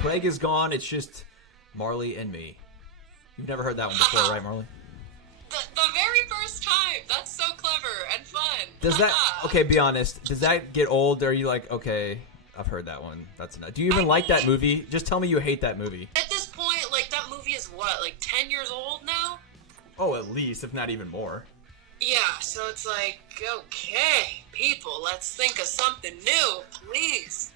Craig is gone. It's just Marlee and me. You've never heard that one before, right, Marlee? The very first time. That's so clever and fun. Does that, okay, be honest, does that get old? Or are you like, okay, I've heard that one. That's enough. Do you even like that movie? Just tell me you hate that movie. At this point, like, that movie is what, like 10 years old now? Oh, at least, if not even more. Yeah, so it's like, okay, people, let's think of something new, please.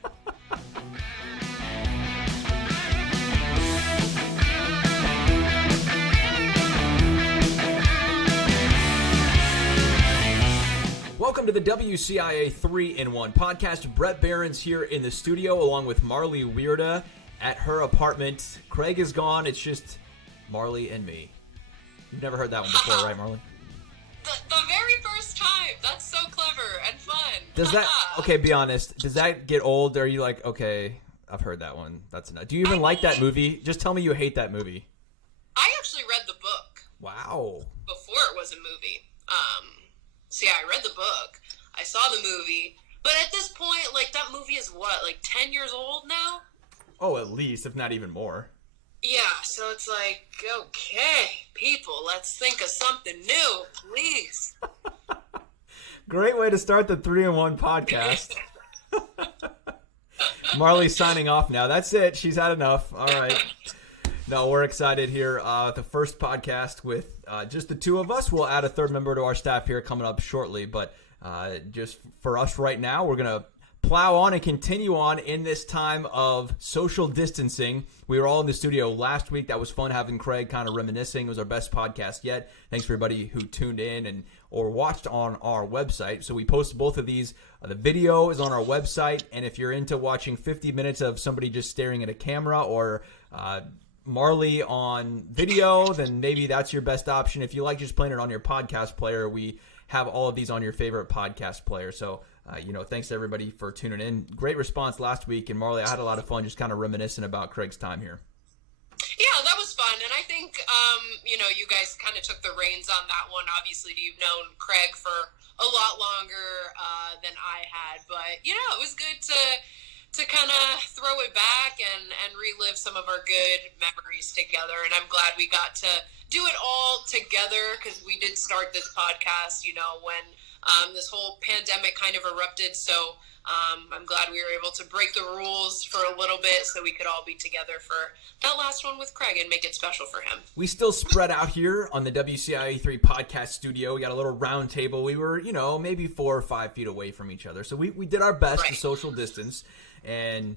Welcome to the WCIA 3-in-1 podcast. Brett Beherns here in the studio along with Marlee Wierda at her apartment. Craig is gone. It's just Marlee and me. You've never heard that one before, right, Marlee? The very first time. That's so clever and fun. Does that, okay, be honest, does that get old? Or are you like, okay, I've heard that one. That's enough. Do you even like that movie? Just tell me you hate that movie. I actually read the book. Wow. Before it was a movie. So yeah, I read the book. I saw the movie. But at this point, like, that movie is what, like 10 years old now? Oh, at least, if not even more. Yeah, so it's like, okay, people, let's think of something new, please. Great way to start the 3-in-1 podcast. Marlee's signing off now. That's it. She's had enough. All right. No, we're excited here. The first podcast with just the two of us. We'll add a third member to our staff here coming up shortly. But just for us right now, we're going to plow on and continue on in this time of social distancing. We were all in the studio last week. That was fun having Craig kind of reminiscing. It was our best podcast yet. Thanks for everybody who tuned in and or watched on our website. So we post both of these. The video is on our website. And if you're into watching 50 minutes of somebody just staring at a camera or Marlee on video, then maybe that's your best option. If you like just playing it on your podcast player, we have all of these on your favorite podcast player. So, thanks to everybody for tuning in. Great response last week. And Marlee, I had a lot of fun just kind of reminiscing about Craig's time here. Yeah, that was fun. And I think, you guys kind of took the reins on that one. Obviously, you've known Craig for a lot longer than I had. But, it was good to kind of throw it back and relive some of our good memories together. And I'm glad we got to do it all together because we did start this podcast, when this whole pandemic kind of erupted. So I'm glad we were able to break the rules for a little bit so we could all be together for that last one with Craig and make it special for him. We still spread out here on the WCIA 3 podcast studio. We got a little round table. We were, maybe 4 or 5 feet away from each other. So we did our best to social distance. And,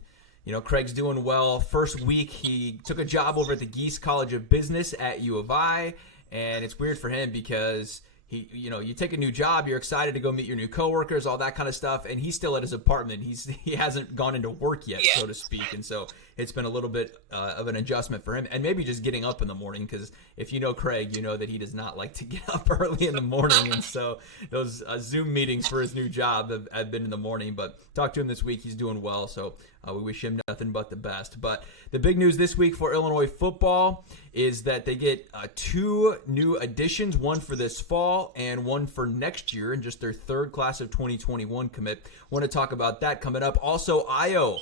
Craig's doing well. First week, he took a job over at the Geese College of Business at U of I. And it's weird for him because you take a new job, you're excited to go meet your new coworkers, all that kind of stuff. And he's still at his apartment. He hasn't gone into work yet, so to speak. And so it's been a little bit of an adjustment for him. And maybe just getting up in the morning, because if you know Craig, you know that he does not like to get up early in the morning. And so those Zoom meetings for his new job have been in the morning. But talked to him this week. He's doing well. So we wish him nothing but the best. But the big news this week for Illinois football is that they get 2 new additions, one for this fall and one for next year, and just their third class of 2021 commit. Want to talk about that coming up. Also, Io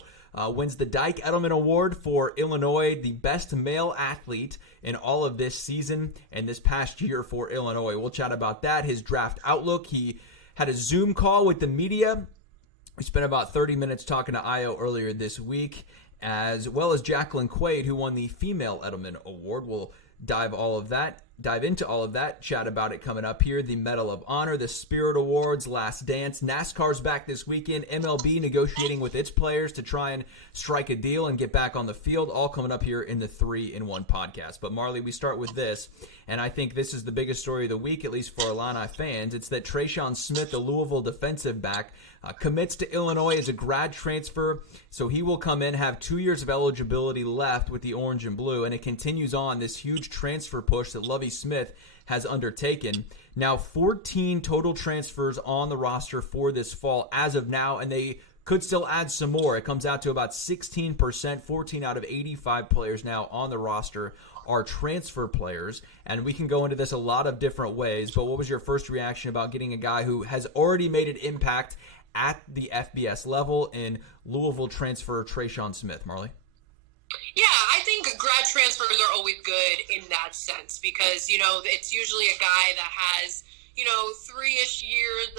wins the Dike Eddleman Award for Illinois, the best male athlete in all of this season and this past year for Illinois. We'll chat about that, his draft outlook. He had a Zoom call with the media. We spent about 30 minutes talking to Io earlier this week, as well as Jacqueline Quaid, who won the Female Eddleman Award. We'll dive into all of that, chat about it coming up here. The Medal of Honor, the Spirit Awards, Last Dance. NASCAR's back this weekend. MLB negotiating with its players to try and strike a deal and get back on the field. All coming up here in the 3-in-1 podcast. But Marlee, we start with this, and I think this is the biggest story of the week, at least for Illini fans. It's that Trayshawn Smith, the Louisville defensive back, commits to Illinois as a grad transfer, so he will come in, have 2 years of eligibility left with the orange and blue, and it continues on this huge transfer push that Lovie Smith has undertaken. Now 14 total transfers on the roster for this fall as of now, and they could still add some more. It comes out to about 16%, 14 out of 85 players now on the roster are transfer players, and we can go into this a lot of different ways, but what was your first reaction about getting a guy who has already made an impact at the FBS level in Louisville transfer Trayshawn Smith, Marlee? think grad transfers are always good in that sense because, it's usually a guy that has, 3-ish years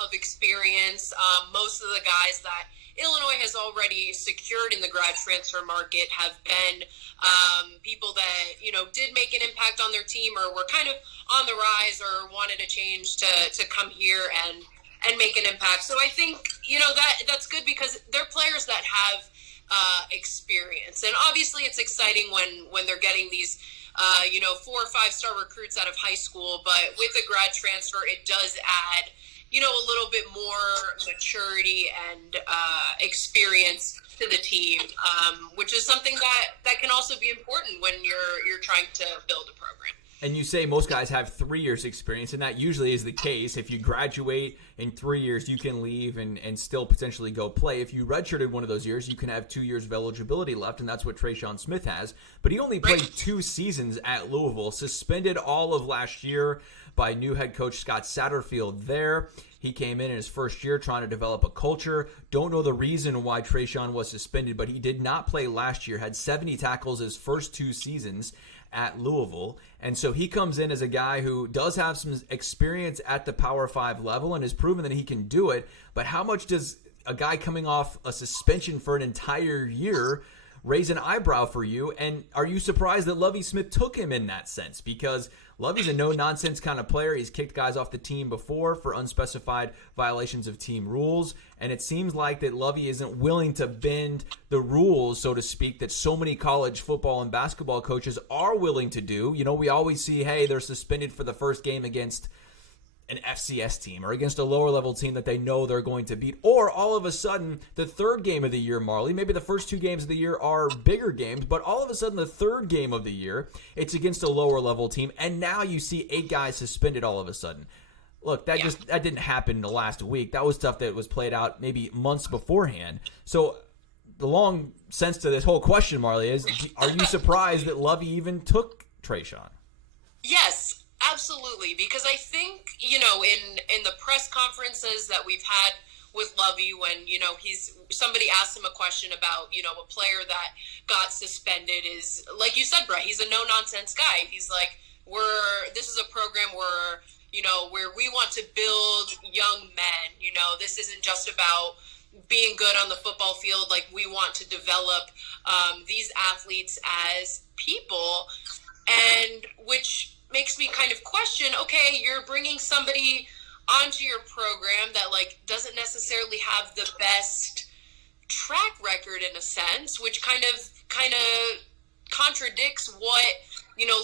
of experience. Most of the guys that Illinois has already secured in the grad transfer market have been people that, did make an impact on their team or were kind of on the rise or wanted a change to come here and make an impact. So I think, that's good because they're players that have experience. And obviously it's exciting when they're getting these 4 or 5 star recruits out of high school, but with a grad transfer it does add a little bit more maturity and experience to the team, which is something that can also be important when you're trying to build a program. And you say most guys have 3 years experience, and that usually is the case. If you graduate in 3 years, you can leave and still potentially go play. If you redshirted one of those years, you can have 2 years of eligibility left, and that's what Trayshawn Smith has. But he only played 2 seasons at Louisville, suspended all of last year by new head coach Scott Satterfield there. He came in his first year trying to develop a culture. Don't know the reason why Trayshawn was suspended, but he did not play last year, had 70 tackles his first 2 seasons at Louisville. And so he comes in as a guy who does have some experience at the Power 5 level and has proven that he can do it. But how much does a guy coming off a suspension for an entire year raise an eyebrow for you? And are you surprised that Lovie Smith took him in that sense? Because Lovie's a no-nonsense kind of player. He's kicked guys off the team before for unspecified violations of team rules. And it seems like that Lovie isn't willing to bend the rules, so to speak, that so many college football and basketball coaches are willing to do. We always see, hey, they're suspended for the first game against an FCS team or against a lower level team that they know they're going to beat. Or all of a sudden, the third game of the year, Marlee, maybe the first 2 games of the year are bigger games, but all of a sudden the third game of the year, it's against a lower level team. And now you see 8 guys suspended all of a sudden. Look, that didn't happen in the last week. That was stuff that was played out maybe months beforehand. So the long sense to this whole question, Marlee, is are you surprised that Lovie even took Trayshawn? Yes. Absolutely, because I think, in the press conferences that we've had with Lovie when, somebody asked him a question about, a player that got suspended is, like you said, Bret, he's a no-nonsense guy. He's like, this is a program where we want to build young men. This isn't just about being good on the football field. Like, we want to develop these athletes as people, and which makes me kind of question, okay, you're bringing somebody onto your program that doesn't necessarily have the best track record in a sense, which kind of contradicts what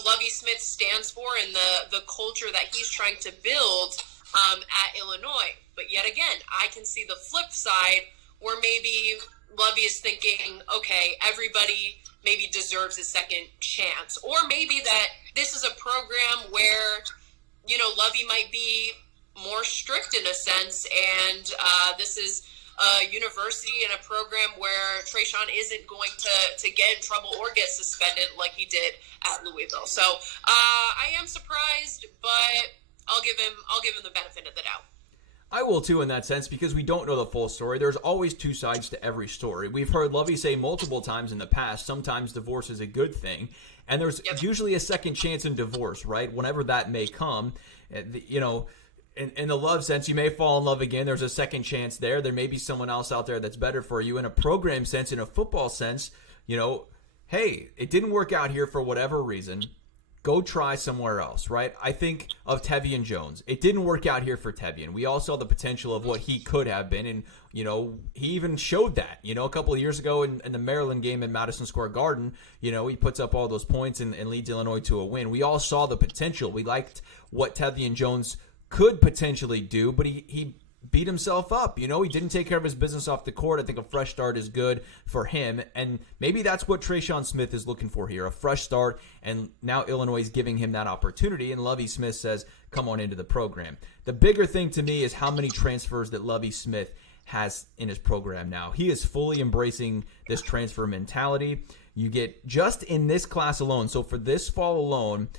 Lovie Smith stands for and the culture that he's trying to build at Illinois. But yet again, I can see the flip side where maybe Lovie is thinking, okay, everybody maybe deserves a second chance. Or maybe that this is a program where, Lovie might be more strict in a sense, and this is a university and a program where Trayshawn isn't going to get in trouble or get suspended like he did at Louisville. So I am surprised, but I'll give him the benefit of the doubt. I will too in that sense because we don't know the full story. There's always 2 sides to every story. We've heard Lovie say multiple times in the past, sometimes divorce is a good thing. And there's usually a second chance in divorce, right? Whenever that may come, in the love sense, you may fall in love again. There's a second chance there. There may be someone else out there that's better for you. In a program sense, in a football sense, hey, it didn't work out here for whatever reason. Go try somewhere else, right? I think of Tevian Jones. It didn't work out here for Tevian. We all saw the potential of what he could have been, and, he even showed that. A couple of years ago in the Maryland game in Madison Square Garden, he puts up all those points and leads Illinois to a win. We all saw the potential. We liked what Tevian Jones could potentially do, but he beat himself up. He didn't take care of his business off the court. I think a fresh start is good for him, and maybe that's what Trayshawn Smith is looking for here, a fresh start, and now Illinois is giving him that opportunity, and Lovie Smith says, come on into the program. The bigger thing to me is how many transfers that Lovie Smith has in his program now. He is fully embracing this transfer mentality. You get, just in this class alone, so for this fall alone,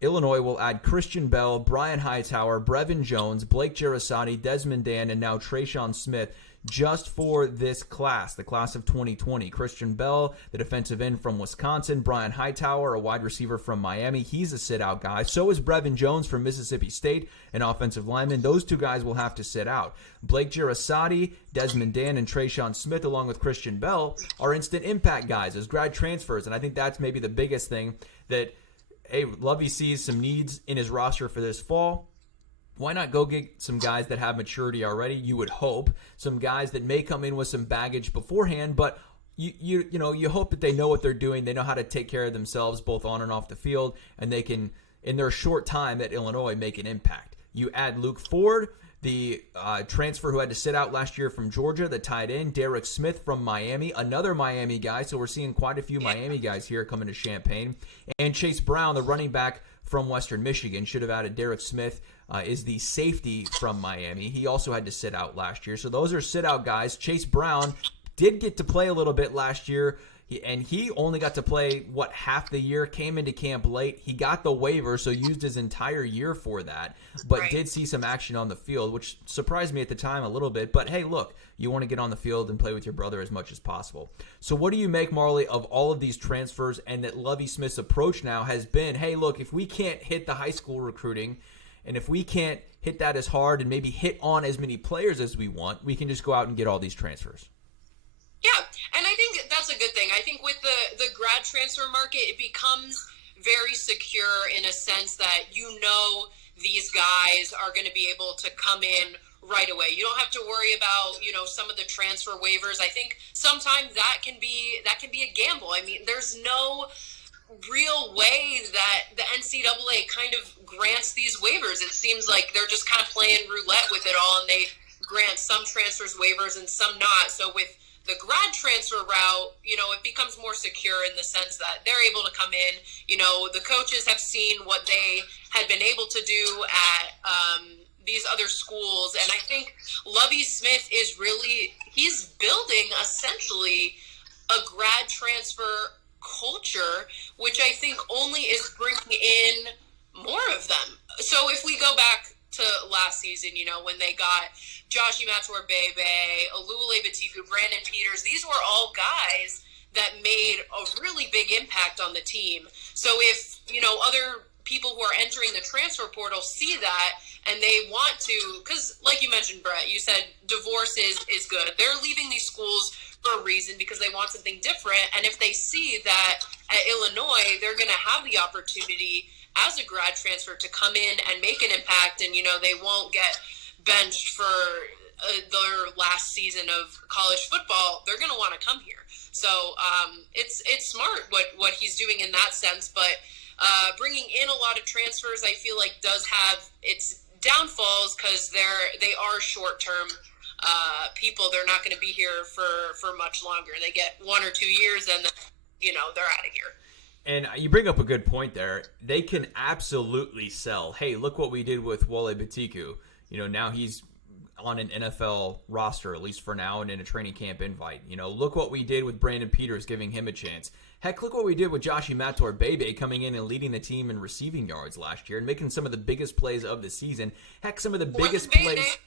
Illinois will add Christian Bell, Brian Hightower, Brevin Jones, Blake Gerasani, Desmond Dan, and now Trayshawn Smith just for this class, the class of 2020. Christian Bell, the defensive end from Wisconsin. Brian Hightower, a wide receiver from Miami. He's a sit-out guy. So is Brevin Jones from Mississippi State, an offensive lineman. Those two guys will have to sit out. Blake Girasati, Desmond Dan, and Trayshawn Smith, along with Christian Bell, are instant impact guys as grad transfers. And I think that's maybe the biggest thing that, hey, Lovie sees some needs in his roster for this fall. Why not go get some guys that have maturity already? You would hope some guys that may come in with some baggage beforehand, but you hope that they know what they're doing. They know how to take care of themselves both on and off the field, and they can, in their short time at Illinois, make an impact. You add Luke Ford, the transfer who had to sit out last year from Georgia, the tight end. Derek Smith from Miami, another Miami guy. So we're seeing quite a few Miami guys here coming to Champaign. And Chase Brown, the running back from Western Michigan, should have added Derek Smith, is the safety from Miami. He also had to sit out last year. So those are sit-out guys. Chase Brown did get to play a little bit last year, and he only got to play, half the year, came into camp late. He got the waiver, so used his entire year for that, but did see some action on the field, which surprised me at the time a little bit. But, hey, look, you want to get on the field and play with your brother as much as possible. So what do you make, Marlee, of all of these transfers, and that Lovie Smith's approach now has been, hey, look, if we can't hit the high school recruiting, and if we can't hit that as hard and maybe hit on as many players as we want, we can just go out and get all these transfers? Yeah, and I think that's a good thing. I think with the grad transfer market, it becomes very secure in a sense that these guys are going to be able to come in right away. You don't have to worry about, some of the transfer waivers. I think sometimes that can be a gamble. I mean, there's no real way that the NCAA kind of grants these waivers. It seems like they're just kind of playing roulette with it all, and they grant some transfers waivers and some not. So with the grad transfer route, it becomes more secure in the sense that they're able to come in. The coaches have seen what they had been able to do at these other schools, and I think Lovie Smith he's building essentially a grad transfer culture, which I think only is bringing in more of them. So if we go back to last season, when they got Joshie Mator-Bebe, Alule Batiku, Brandon Peters, these were all guys that made a really big impact on the team. So if, other people who are entering the transfer portal see that and they want to, because like you mentioned, Bret, you said divorce is good. They're leaving these schools for a reason because they want something different. And if they see that at Illinois, they're going to have the opportunity as a grad transfer to come in and make an impact, and, they won't get benched for their last season of college football, they're going to want to come here. So it's smart what he's doing in that sense. But bringing in a lot of transfers, I feel like does have its downfalls because they are short-term people. They're not going to be here for much longer. They get 1 or 2 years and then, they're out of here. And you bring up a good point there. They can absolutely sell, hey, look what we did with Wale Batiku. Now he's on an NFL roster, at least for now, and in a training camp invite. Look what we did with Brandon Peters, giving him a chance. Heck, look what we did with Joshie Mator-Bebe coming in and leading the team in receiving yards last year and making some of the biggest plays of the season. Heck, some of the biggest plays.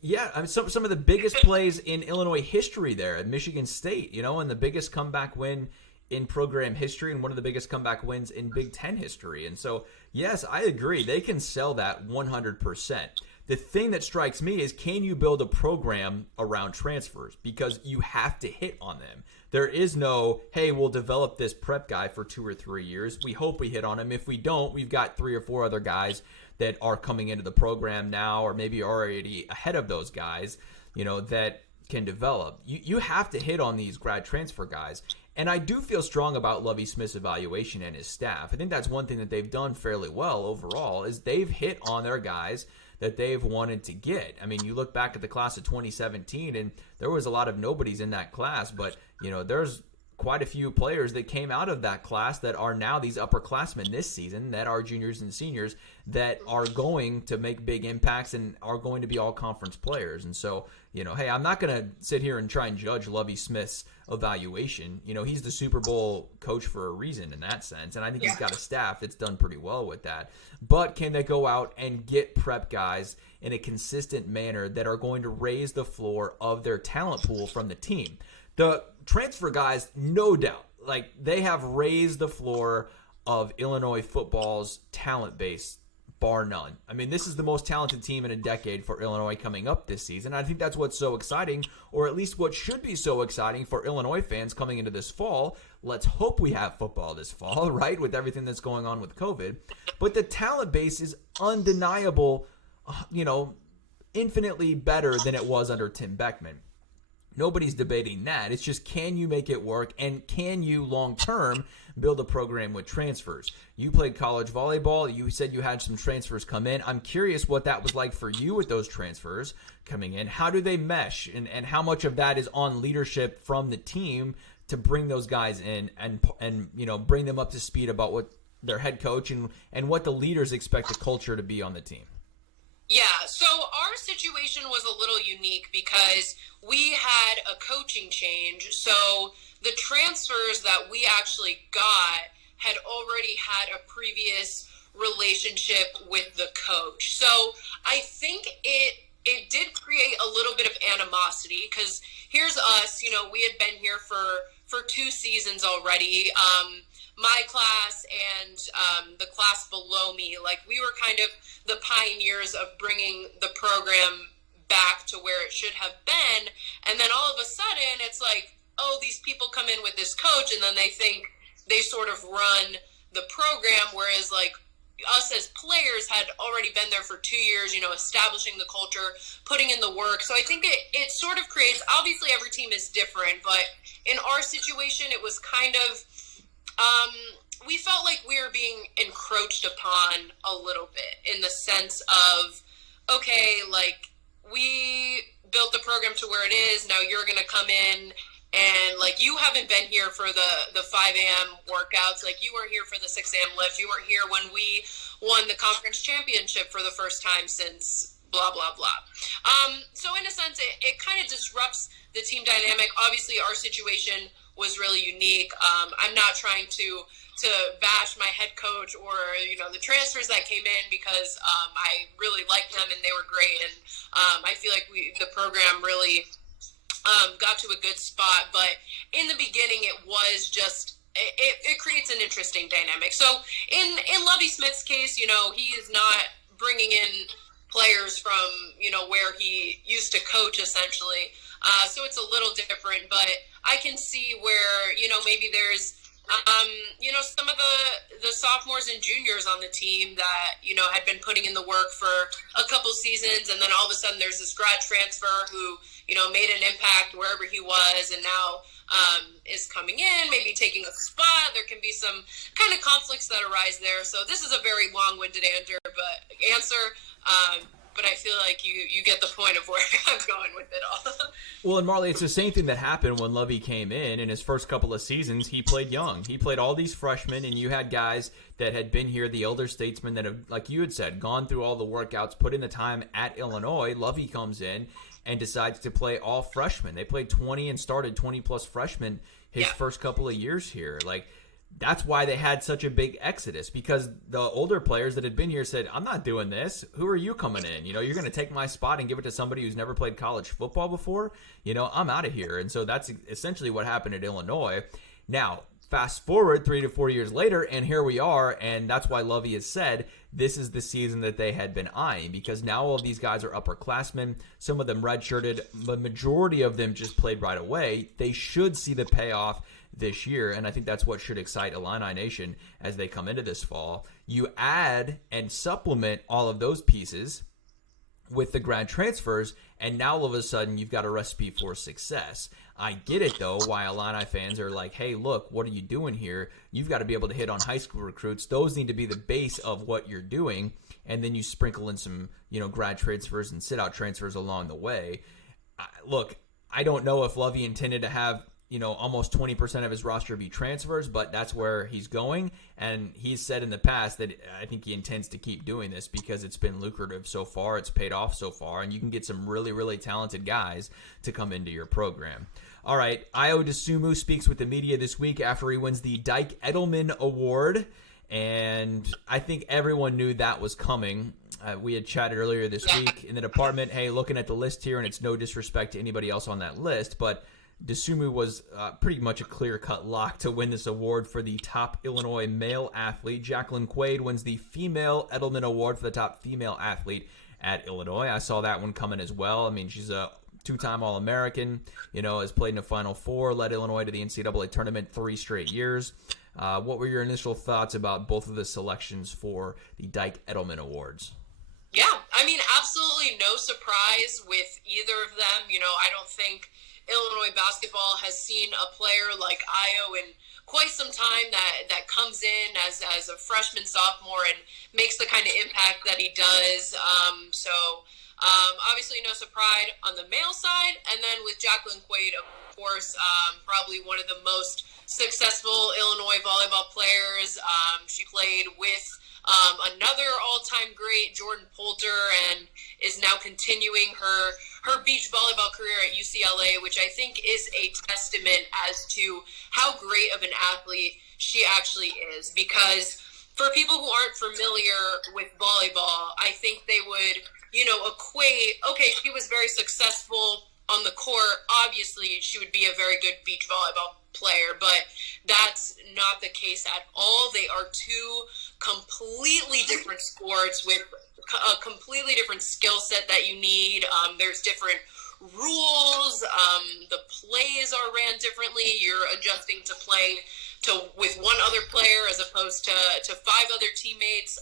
Yeah, I mean, some of the biggest plays in Illinois history there at Michigan State, and the biggest comeback win in program history and one of the biggest comeback wins in Big Ten history. And so, yes, I agree. They can sell that 100%. The thing that strikes me is, can you build a program around transfers? Because you have to hit on them. There is no, hey, we'll develop this prep guy for 2 or 3 years. We hope we hit on him. If we don't, we've got 3 or 4 other guys that are coming into the program now, or maybe already ahead of those guys, that can develop. You have to hit on these grad transfer guys. And I do feel strong about Lovie Smith's evaluation and his staff. I think that's one thing that they've done fairly well overall, is they've hit on their guys that they've wanted to get. I mean, you look back at the class of 2017, and there was a lot of nobodies in that class, but, there's quite a few players that came out of that class that are now these upperclassmen this season that are juniors and seniors that are going to make big impacts and are going to be all-conference players. And so, Hey, I'm not going to sit here and try and judge Lovie Smith's evaluation. He's the Super Bowl coach for a reason in that sense. And I think he's got a staff that's done pretty well with that. But can they go out and get prep guys in a consistent manner that are going to raise the floor of their talent pool from the team? The transfer guys, no doubt, they have raised the floor of Illinois football's talent base, bar none. I mean, this is the most talented team in a decade for Illinois coming up this season. I think that's what's so exciting, or at least what should be so exciting for Illinois fans coming into this fall. Let's hope we have football this fall, right, with everything that's going on with COVID. But the talent base is undeniable, infinitely better than it was under Tim Beckman. Nobody's debating that. It's just, can you make it work, and can you long-term build a program with transfers? You played college volleyball. You said you had some transfers come in. I'm curious what that was like for you with those transfers coming in. How do they mesh, and how much of that is on leadership from the team to bring those guys in and bring them up to speed about what their head coach and what the leaders expect the culture to be on the team? Yeah, so our situation was a little unique because we had a coaching change. So the transfers that we actually got had already had a previous relationship with the coach. So I think it did create a little bit of animosity because here's us, we had been here for 2 seasons already. My class and the class below me, we were kind of the pioneers of bringing the program back to where it should have been. And then all of a sudden it's these people come in with this coach and then they think they sort of run the program, whereas us as players had already been there for 2 years, establishing the culture, putting in the work. So I think it sort of creates, obviously every team is different, but in our situation it was kind of, we felt like we were being encroached upon a little bit in the sense of, okay, we built the program to where it is. Now you're going to come in and you haven't been here for the 5 a.m. workouts. You weren't here for the 6 a.m. lift. You weren't here when we won the conference championship for the first time since blah, blah, blah. So in a sense, it kind of disrupts the team dynamic. Obviously our situation was really unique. I'm not trying to bash my head coach or the transfers that came in because I really liked them and they were great, and I feel like the program really got to a good spot. But in the beginning, it was just it creates an interesting dynamic. So in Lovie Smith's case, he is not bringing in players from where he used to coach essentially. So it's a little different, but I can see where, maybe there's, some of the sophomores and juniors on the team that, had been putting in the work for a couple seasons. And then all of a sudden there's this grad transfer who, made an impact wherever he was and now is coming in, maybe taking a spot. There can be some kind of conflicts that arise there. So this is a very long-winded answer, but I feel like you get the point of where I'm going with it all. Well, and Marlee, it's the same thing that happened when Lovie came in his first couple of seasons. He played young. He played all these freshmen, and you had guys that had been here, the elder statesmen that have, like you had said, gone through all the workouts, put in the time at Illinois. Lovie comes in and decides to play all freshmen. They played 20 and started 20-plus freshmen his first couple of years here. That's why they had such a big exodus, because the older players that had been here said, I'm not doing this. Who are you coming in? You're going to take my spot and give it to somebody who's never played college football before? I'm out of here. And so that's essentially what happened at Illinois. Now, fast forward 3 to 4 years later, and here we are, and that's why Lovie has said this is the season that they had been eyeing, because now all of these guys are upperclassmen. Some of them redshirted. The majority of them just played right away. They should see the payoff this year, and I think that's what should excite Illini Nation as they come into this fall. You add and supplement all of those pieces with the grad transfers, and now all of a sudden you've got a recipe for success. I get it, though, why Illini fans are like, hey, look, what are you doing here? You've got to be able to hit on high school recruits. Those need to be the base of what you're doing, and then you sprinkle in some grad transfers and sit-out transfers along the way. Look, I don't know if Lovie intended to have almost 20% of his roster be transfers, but that's where he's going. And he's said in the past that I think he intends to keep doing this because it's been lucrative so far. It's paid off so far, and you can get some really, really talented guys to come into your program. All right, Dosunmu speaks with the media this week after he wins the Dike Eddleman Award, and I think everyone knew that was coming. We had chatted earlier this week in the department, hey, looking at the list here, and it's no disrespect to anybody else on that list, but Dosunmu was pretty much a clear-cut lock to win this award for the top Illinois male athlete. Jacqueline Quaid wins the Female Eddleman Award for the top female athlete at Illinois. I saw that one coming as well. I mean, she's a two-time All-American, has played in the Final Four, led Illinois to the NCAA tournament 3 straight years. What were your initial thoughts about both of the selections for the Dike Eddleman Awards? Yeah, I mean, absolutely no surprise with either of them. I don't think Illinois basketball has seen a player like Io in quite some time that comes in as a freshman, sophomore, and makes the kind of impact that he does. Obviously no surprise on the male side. And then with Jacqueline Quaid, of course, probably one of the most successful Illinois volleyball players. She played with another all-time great, Jordan Poulter, and is now continuing her beach volleyball career at UCLA, which I think is a testament as to how great of an athlete she actually is. Because for people who aren't familiar with volleyball, I think they would, equate, okay, she was very successful on the court. Obviously, she would be a very good beach volleyball player, but that's not the case at all. They are two completely different sports with a completely different skill set that you need. There's different rules. The plays are ran differently. You're adjusting to playing with one other player as opposed to 5 other teammates.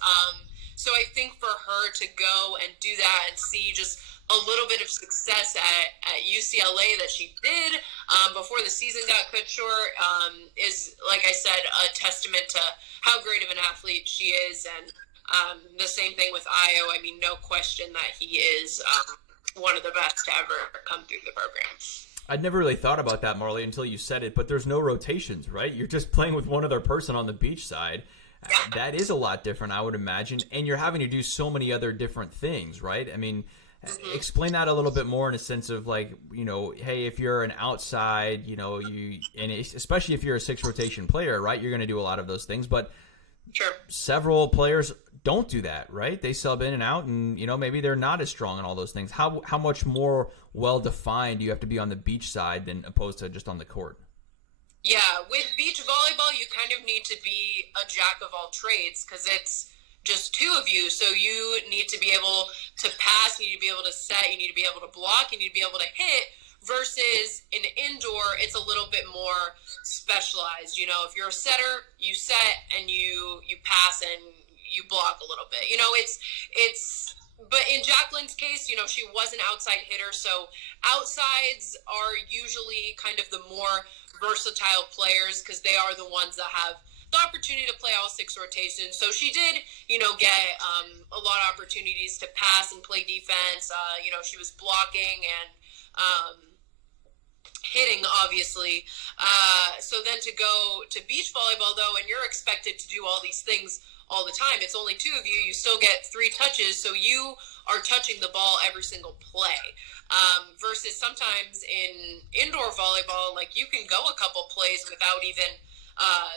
So I think for her to go and do that and see just a little bit of success at UCLA that she did before the season got cut short is, like I said, a testament to how great of an athlete she is. And the same thing with Io. I mean, no question that he is one of the best to ever come through the program. I'd never really thought about that, Marlee, until you said it, but there's no rotations, right? You're just playing with one other person on the beach side. Yeah. That is a lot different, I would imagine, and you're having to do so many other different things, right? I mean, explain that a little bit more in a sense of like, hey, if you're an outside, and especially if you're a 6 rotation player, right, you're going to do a lot of those things, but sure, several players don't do that, right? They sub in and out, and maybe they're not as strong in all those things. How much more well defined do you have to be on the beach side than opposed to just on the court? Yeah, with beach volleyball, you kind of need to be a jack of all trades because it's just 2 of you. So you need to be able to pass, you need to be able to set, you need to be able to block, you need to be able to hit. Versus in indoor, it's a little bit more specialized. If you're a setter, you set and you pass and you block a little bit. But in Jacqueline's case, she was an outside hitter, so outsides are usually kind of the more versatile players because they are the ones that have the opportunity to play all 6 rotations. So she did, get a lot of opportunities to pass and play defense. She was blocking and hitting, obviously. So then to go to beach volleyball, though, and you're expected to do all these things all the time. It's only 2 of you. You still get 3 touches, so you are touching the ball every single play. Versus sometimes in indoor volleyball, like you can go a couple plays without even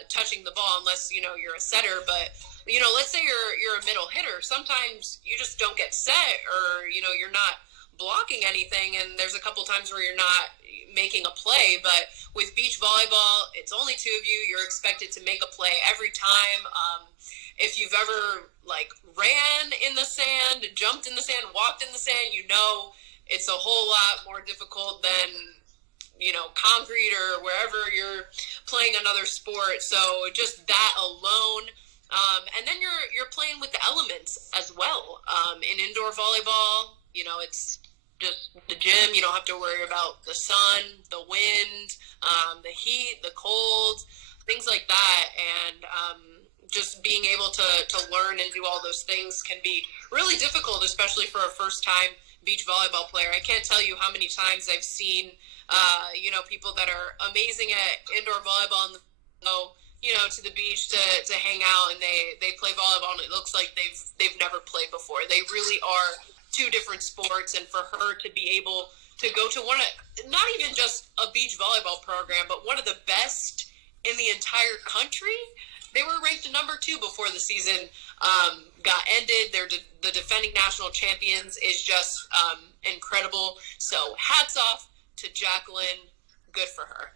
touching the ball unless, you're a setter. But, let's say you're a middle hitter. Sometimes you just don't get set or, you're not blocking anything, and there's a couple times where you're not making a play. But with beach volleyball, it's only 2 of you. You're expected to make a play every time. If you've ever ran in the sand, jumped in the sand, walked in the sand, it's a whole lot more difficult than concrete or wherever you're playing another sport. So just that alone, and then you're playing with the elements as well. In indoor volleyball, it's just the gym. You don't have to worry about the sun, the wind, the heat, the cold, things like that. And just being able to learn and do all those things can be really difficult, especially for a first-time beach volleyball player. I can't tell you how many times I've seen, people that are amazing at indoor volleyball and go, to the beach to hang out, and they play volleyball, and it looks like they've never played before. They really are two different sports, and for her to be able to go to not even just a beach volleyball program, but one of the best in the entire country. They were ranked number 2 before the season got ended. They're the defending national champions. Is just incredible. So hats off to Jacqueline. Good for her.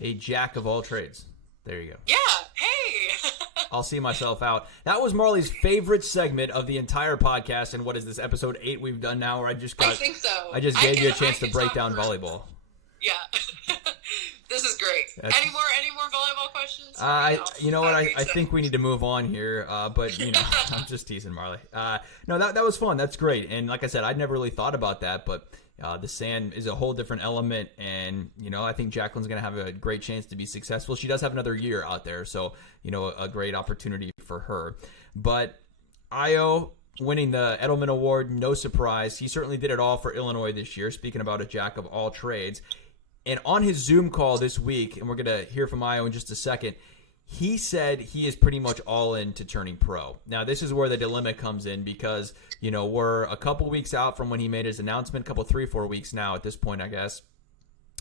A jack of all trades. There you go. Yeah. Hey. I'll see myself out. That was Marlee's favorite segment of the entire podcast. And what is this, episode 8 we've done now? Where I think so. I just gave you a chance to break down volleyball. Yeah. This is great. Any more volleyball questions? You know what? I think we need to move on here. But I'm just teasing Marlee. No, that was fun. That's great. And like I said, I'd never really thought about that, but the sand is a whole different element. And I think Jacqueline's going to have a great chance to be successful. She does have another year out there, so a great opportunity for her. But Io winning the Eddleman Award, no surprise. He certainly did it all for Illinois this year. Speaking about a jack of all trades. And on his Zoom call this week, and we're going to hear from Io in just a second, he said he is pretty much all in to turning pro. Now, this is where the dilemma comes in because, we're a couple weeks out from when he made his announcement, 3 or 4 weeks now at this point, I guess,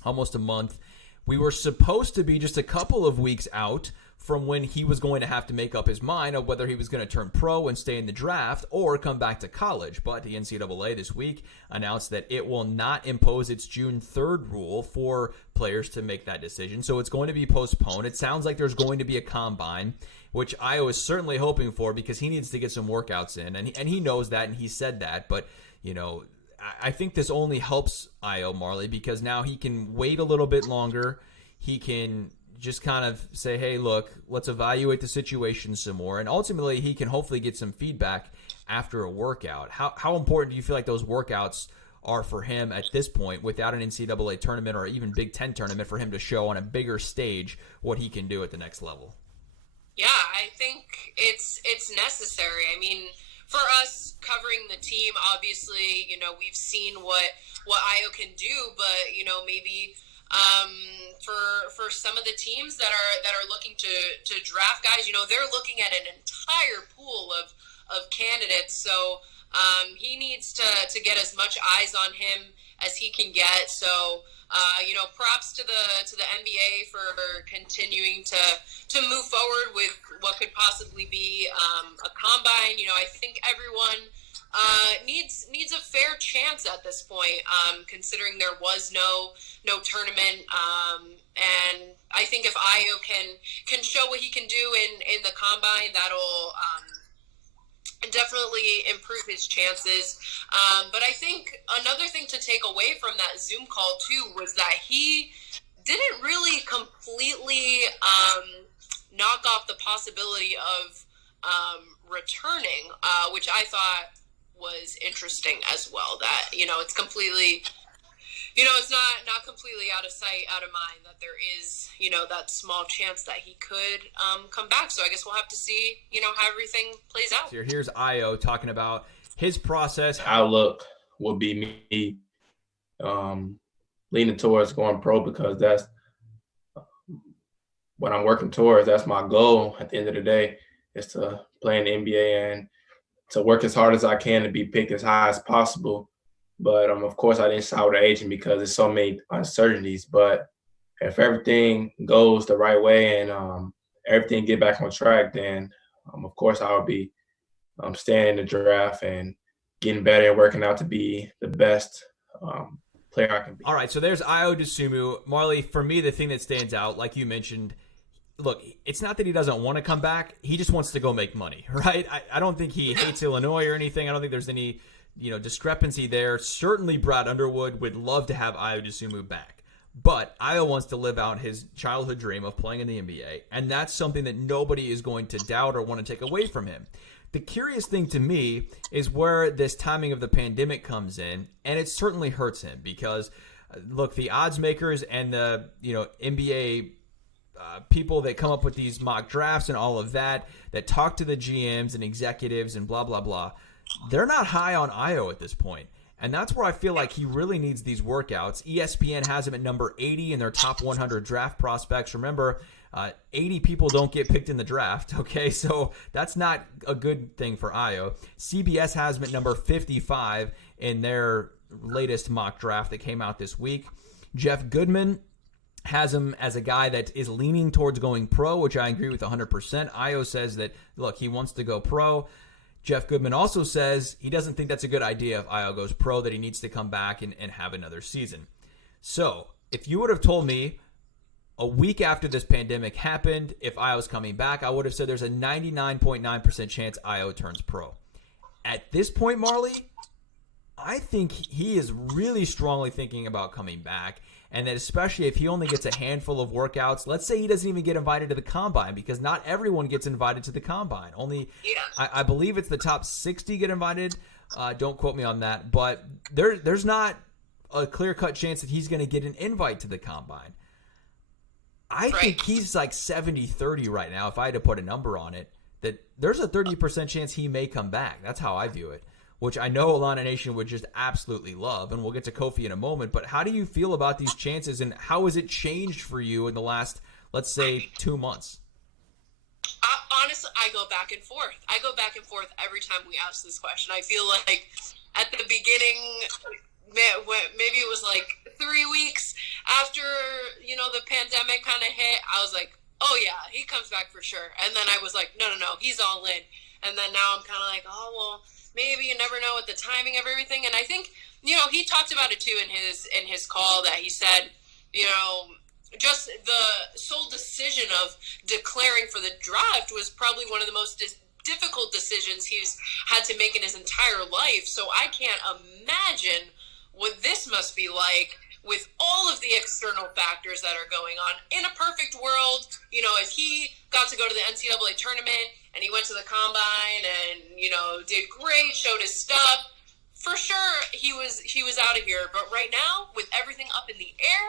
almost a month. We were supposed to be just a couple of weeks out from when he was going to have to make up his mind of whether he was going to turn pro and stay in the draft or come back to college. But the NCAA this week announced that it will not impose its June 3rd rule for players to make that decision. So it's going to be postponed. It sounds like there's going to be a combine, which Io is certainly hoping for because he needs to get some workouts in. And he knows that, and he said that. But, I think this only helps Io, Marlee, because now he can wait a little bit longer. He can just kind of say, hey, look, let's evaluate the situation some more. And ultimately, he can hopefully get some feedback after a workout. How important do you feel like those workouts are for him at this point without an NCAA tournament or even Big Ten tournament for him to show on a bigger stage what he can do at the next level? Yeah, I think it's necessary. I mean, for us covering the team, obviously, we've seen what Io can do, but, maybe for some of the teams that are looking to draft guys, they're looking at an entire pool of candidates. So he needs to get as much eyes on him as he can get. So props to the NBA for continuing to move forward with what could possibly be a combine. I think everyone needs a fair chance at this point, considering there was no tournament. And I think if Io can show what he can do in the combine, that'll definitely improve his chances. But I think another thing to take away from that Zoom call too was that he didn't really completely knock off the possibility of returning, which I thought was interesting as well. That it's completely, it's not completely out of sight, out of mind that there is that small chance that he could come back. So I guess we'll have to see how everything plays out. So here's Io talking about his process. Outlook will be me leaning towards going pro because that's what I'm working towards. That's my goal at the end of the day, is to play in the NBA and to work as hard as I can to be picked as high as possible. But of course, I didn't side with the agent because there's so many uncertainties. But if everything goes the right way and everything get back on track, then of course I'll be staying in the draft and getting better and working out to be the best player I can be. All right, so there's Io Dosunmu. Marlee, for me, the thing that stands out, like you mentioned, look, it's not that he doesn't want to come back. He just wants to go make money, right? I don't think he hates Illinois or anything. I don't think there's any discrepancy there. Certainly Brad Underwood would love to have Io Dosunmu back. But Io wants to live out his childhood dream of playing in the NBA, and that's something that nobody is going to doubt or want to take away from him. The curious thing to me is where this timing of the pandemic comes in, and it certainly hurts him because, look, the odds makers and the NBA people that come up with these mock drafts and all of that talk to the GMs and executives and blah, blah, blah, they're not high on Io at this point. And that's where I feel like he really needs these workouts. ESPN has him at number 80 in their top 100 draft prospects. Remember, 80 people don't get picked in the draft, okay? So that's not a good thing for Ayo. CBS has him at number 55 in their latest mock draft that came out this week. Jeff Goodman has him as a guy that is leaning towards going pro, which I agree with 100%. Ayo says that, look, he wants to go pro. Jeff Goodman also says he doesn't think that's a good idea if Ayo goes pro, that he needs to come back and have another season. So if you would have told me a week after this pandemic happened, if Ayo was coming back, I would have said there's a 99.9% chance Ayo turns pro. At this point, Marlee, I think he is really strongly thinking about coming back, and that especially if he only gets a handful of workouts. Let's say he doesn't even get invited to the combine, because not everyone gets invited to the combine. Only, I believe it's the top 60 get invited. Don't quote me on that, but there's not a clear-cut chance that he's going to get an invite to the combine. I think he's like 70-30 right now, if I had to put a number on it, that there's a 30% chance he may come back. That's how I view it, which I know Illini Nation would just absolutely love, and we'll get to Kofi in a moment. But how do you feel about these chances, and how has it changed for you in the last, let's say, 2 months? Honestly, I go back and forth. I go back and forth every time we ask this question. I feel like at the beginning, maybe it was like 3 weeks after, the pandemic kind of hit, I was like, oh yeah, he comes back for sure. And then I was like, no, he's all in. And then now I'm kind of like, oh, well, maybe you never know with the timing of everything. And I think, he talked about it too in his call, that he said, just the sole decision of declaring for the draft was probably one of the most difficult decisions he's had to make in his entire life. So I can't imagine what this must be like with all of the external factors that are going on. In a perfect world, if he got to go to the NCAA tournament and he went to the combine and, did great, showed his stuff, for sure he was out of here. But right now, with everything up in the air,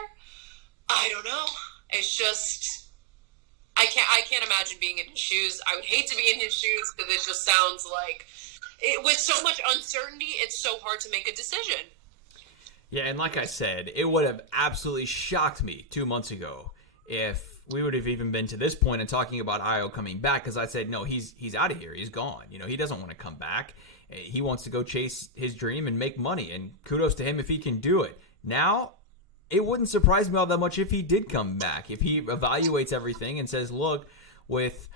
I don't know. It's just, I can't imagine being in his shoes. I would hate to be in his shoes, because it just sounds like, with so much uncertainty, it's so hard to make a decision. Yeah, and like I said, it would have absolutely shocked me 2 months ago if we would have even been to this point and talking about Ayo coming back, because I said, no, he's out of here. He's gone. He doesn't want to come back. He wants to go chase his dream and make money, and kudos to him if he can do it. Now, it wouldn't surprise me all that much if he did come back, if he evaluates everything and says, look, with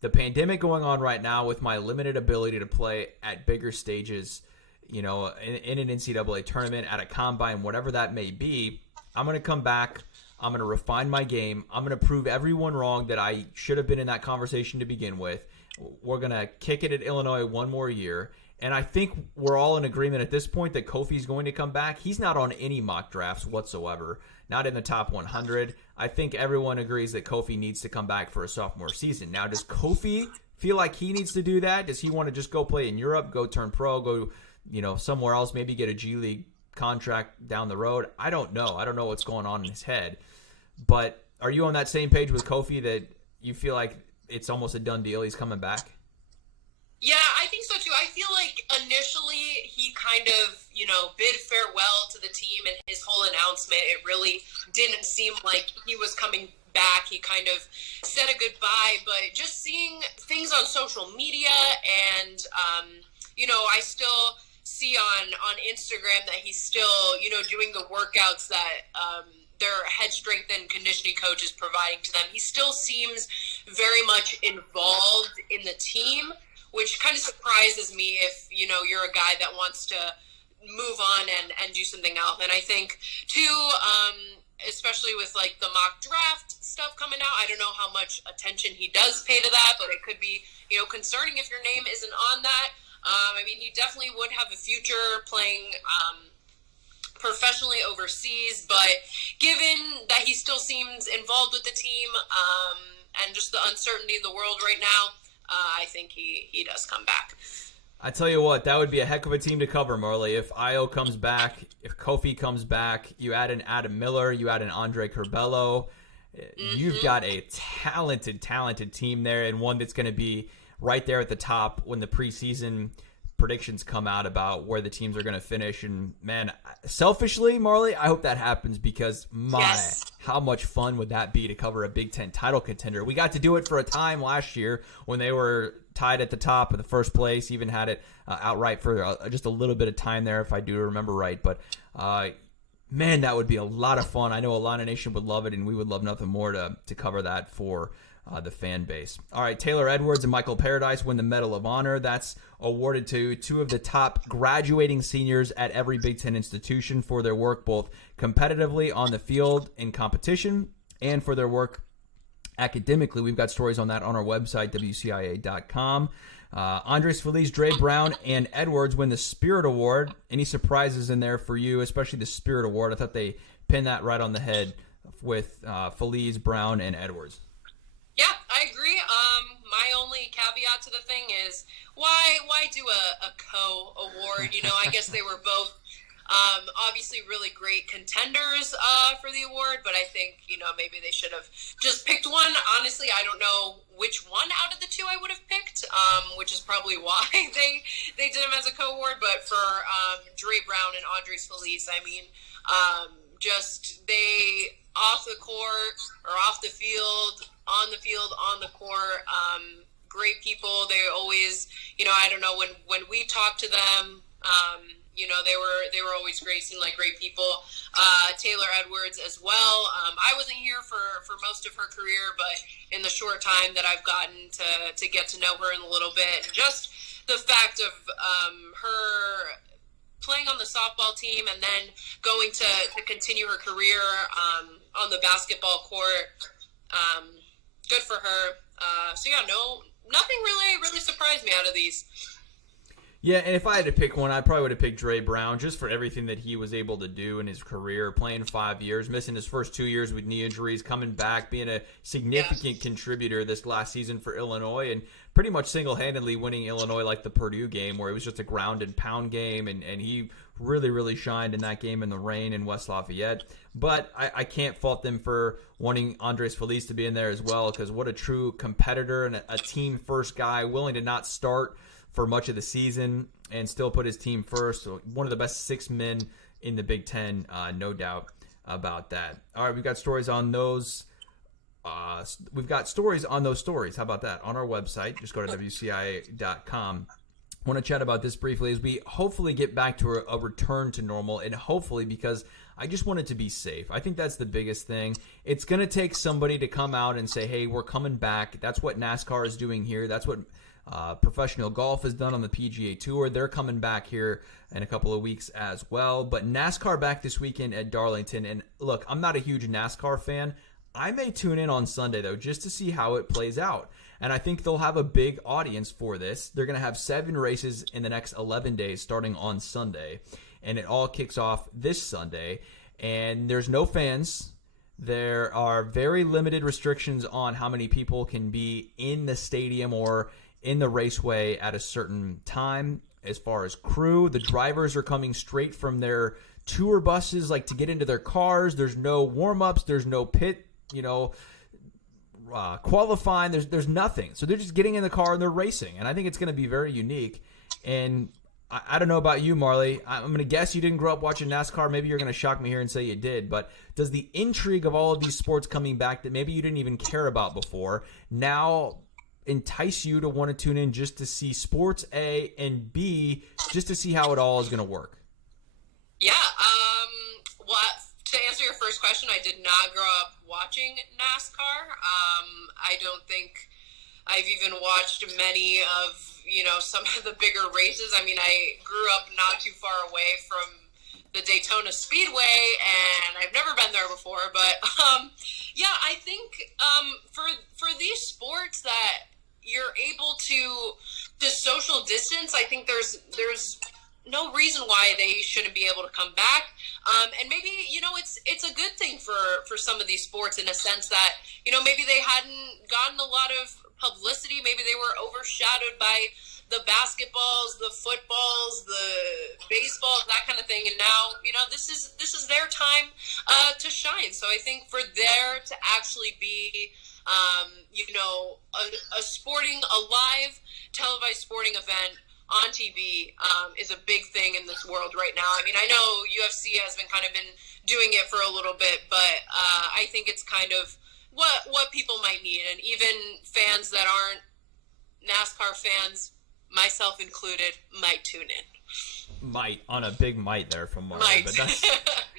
the pandemic going on right now, with my limited ability to play at bigger stages, in an NCAA tournament, at a combine, whatever that may be, I'm going to come back. I'm going to refine my game. I'm going to prove everyone wrong that I should have been in that conversation to begin with. We're going to kick it at Illinois one more year. And I think we're all in agreement at this point that Kofi's going to come back. He's not on any mock drafts whatsoever, not in the top 100. I think everyone agrees that Kofi needs to come back for a sophomore season. Now, does Kofi feel like he needs to do that? Does he want to just go play in Europe, go turn pro, go somewhere else, maybe get a G League contract down the road? I don't know. I don't know what's going on in his head. But are you on that same page with Kofi, that you feel like it's almost a done deal? He's coming back? Yeah, I think so too. I feel like initially he kind of, bid farewell to the team, and his whole announcement, it really didn't seem like he was coming back. He kind of said a goodbye, but just seeing things on social media and, I still see on Instagram that he's still, doing the workouts that their head strength and conditioning coach is providing to them. He still seems very much involved in the team, which kind of surprises me if, you're a guy that wants to move on and do something else. And I think, too, especially with, like, the mock draft stuff coming out, I don't know how much attention he does pay to that, but it could be, concerning if your name isn't on that. He definitely would have a future playing professionally overseas, but given that he still seems involved with the team and just the uncertainty in the world right now, I think he does come back. I tell you what, that would be a heck of a team to cover, Marlee. If Ayo comes back, if Kofi comes back, you add an Adam Miller, you add an Andre Curbelo, you've got a talented team there, and one that's going to be right there at the top when the preseason predictions come out about where the teams are going to finish. And man, selfishly, Marlee, I hope that happens because how much fun would that be to cover a Big Ten title contender? We got to do it for a time last year when they were tied at the top of the first place, even had it outright for just a little bit of time there, if I do remember right. But man, that would be a lot of fun. I know Illini Nation would love it, and we would love nothing more to cover that for the fan base. All right, Taylor Edwards and Michael Paradise win the Medal of Honor. That's awarded to two of the top graduating seniors at every Big Ten institution for their work both competitively on the field in competition and for their work academically. We've got stories on that on our website, WCIA.com. Andres Feliz, Dre Brown, and Edwards win the Spirit Award. Any surprises in there for you, especially the Spirit Award? I thought they pinned that right on the head with Feliz, Brown, and Edwards. Yeah, I agree. My only caveat to the thing is why do a co-award? You know, I guess they were both obviously really great contenders for the award, but I think, you know, maybe they should have just picked one. Honestly, I don't know which one out of the two I would have picked, which is probably why they did them as a co-award. But for Dre Brown and Andres Feliz, I mean, just they off the court or off the field, on the field, on the court, great people. They always, you know, I don't know, when we talked to them, you know, they were always great, seemed like great people. Taylor Edwards as well. I wasn't here for most of her career, but in the short time that I've gotten to get to know her in a little bit, just the fact of her playing on the softball team and then going to continue her career on the basketball court. Good for her. So yeah, nothing really surprised me out of these. Yeah, and if I had to pick one, I probably would have picked Dre Brown just for everything that he was able to do in his career, playing 5 years, missing his first 2 years with knee injuries, coming back, being a significant contributor this last season for Illinois, and pretty much single-handedly winning Illinois like the Purdue game where it was just a ground-and-pound game, and he really shined in that game in the rain in West Lafayette. But I can't fault them for wanting Andres Feliz to be in there as well, because what a true competitor and a team-first guy, willing to not start for much of the season and still put his team first. So one of the best 6 men in the Big Ten, no doubt about that. All right, we've got stories on those. We've got stories on those stories. How about that? On our website, just go to WCIA.com. I want to chat about this briefly as we hopefully get back to a return to normal, and hopefully because I just want it to be safe. I think that's the biggest thing. It's going to take somebody to come out and say, hey, we're coming back. That's what NASCAR is doing here. That's what professional golf has done on the PGA Tour. They're coming back here in a couple of weeks as well. But NASCAR back this weekend at Darlington. And look, I'm not a huge NASCAR fan. I may tune in on Sunday, though, just to see how it plays out. And I think they'll have a big audience for this. They're going to have 7 races in the next 11 days starting on Sunday. And it all kicks off this Sunday. And there's no fans. There are very limited restrictions on how many people can be in the stadium or in the raceway at a certain time. As far as crew, the drivers are coming straight from their tour buses, like to get into their cars. There's no warm-ups. There's no pit, qualifying. There's nothing. So they're just getting in the car and they're racing. And I think it's going to be very unique. And I don't know about you, Marlee. I'm going to guess you didn't grow up watching NASCAR. Maybe you're going to shock me here and say you did. But does the intrigue of all of these sports coming back that maybe you didn't even care about before now entice you to want to tune in just to see sports, A, and B, just to see how it all is going to work? Yeah. Well, to answer your first question, I did not grow up watching NASCAR. I don't think I've even watched many of, some of the bigger races. I mean, I grew up not too far away from the Daytona Speedway, and I've never been there before. But, yeah, I think for these sports that you're able to social distance, I think there's no reason why they shouldn't be able to come back. And maybe, it's a good thing for some of these sports in a sense that, maybe they hadn't gotten a lot of publicity. Maybe they were overshadowed by the basketballs, the footballs, the baseballs, that kind of thing. And now, this is their time to shine. So I think for there to actually be, a live televised sporting event on TV is a big thing in this world right now. I mean, I know UFC has been doing it for a little bit, but I think it's kind of what people might need, and even fans that aren't NASCAR fans, myself included, might tune in. Might, on a big might there from Marley, but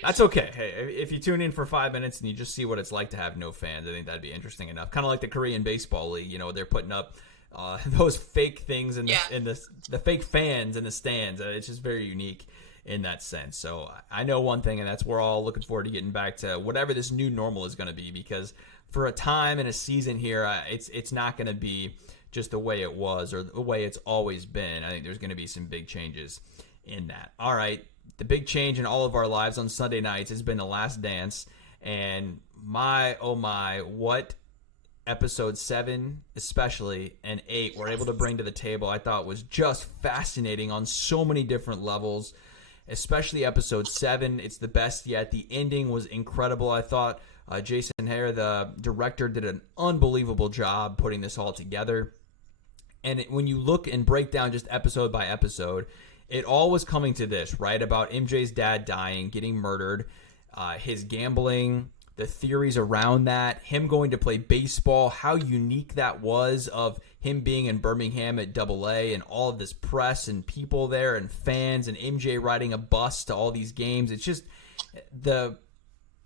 that's okay. Hey, if you tune in for 5 minutes and you just see what it's like to have no fans, I think that'd be interesting enough. Kind of like the Korean Baseball League, they're putting up those fake things in the fake fans in the stands. It's just very unique in that sense. So I know one thing, and that's we're all looking forward to getting back to whatever this new normal is going to be, because for a time in a season here, it's not going to be just the way it was or the way it's always been. I think there's going to be some big changes in that. All right, the big change in all of our lives on Sunday nights has been The Last Dance, and my, oh my, what episode 7 especially and 8 were able to bring to the table, I thought was just fascinating on so many different levels, especially episode 7. It's the best yet. The ending was incredible. I thought Jason Hare, the director, did an unbelievable job putting this all together. And when you look and break down just episode by episode, it all was coming to this, right? About MJ's dad dying, getting murdered, his gambling, the theories around that, him going to play baseball, how unique that was of him being in Birmingham at AA and all of this press and people there and fans and MJ riding a bus to all these games. It's just the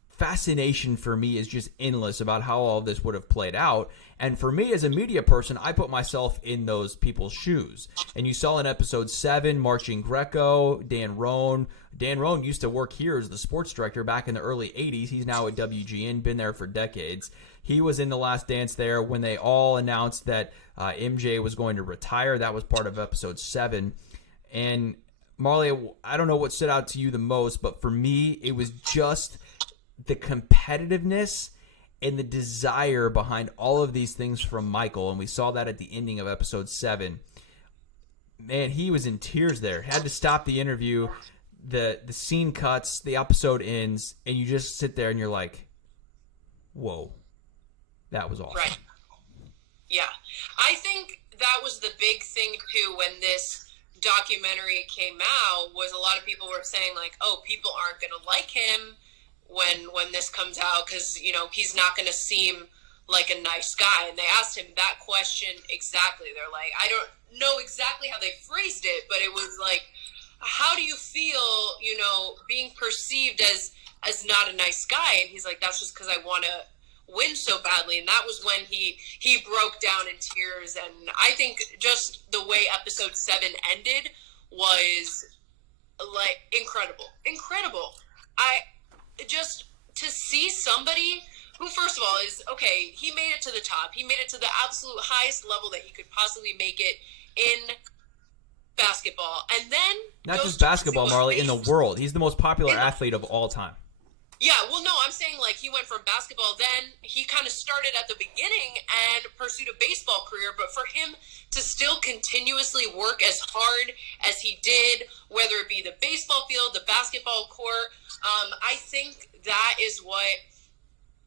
fascination for me is just endless about how all of this would have played out. And for me as a media person, I put myself in those people's shoes. And you saw in episode 7, Marching Greco, Dan Roan. Dan Roan used to work here as the sports director back in the early 80s. He's now at WGN, been there for decades. He was in The Last Dance there when they all announced that MJ was going to retire. That was part of episode 7. And Marley, I don't know what stood out to you the most, but for me, it was just the competitiveness and the desire behind all of these things from Michael, and we saw that at the ending of episode 7. Man, he was in tears there. Had to stop the interview. The scene cuts, the episode ends, and you just sit there and you're like, whoa, that was awesome. Right. Yeah. I think that was the big thing, too, when this documentary came out, was a lot of people were saying, like, oh, people aren't going to like him when this comes out because, he's not going to seem like a nice guy. And they asked him that question exactly. They're like, I don't know exactly how they phrased it, but it was like, how do you feel, being perceived as not a nice guy? And he's like, that's just because I want to win so badly. And that was when he broke down in tears. And I think just the way episode 7 ended was like incredible. Just to see somebody who, first of all, is, okay, he made it to the top. He made it to the absolute highest level that he could possibly make it in basketball. And then not just basketball, Marley, in the world. He's the most popular athlete of all time. Yeah, well, no, I'm saying, like, he went from basketball, then he kind of started at the beginning and pursued a baseball career, but for him to still continuously work as hard as he did, whether it be the baseball field, the basketball court, I think that is what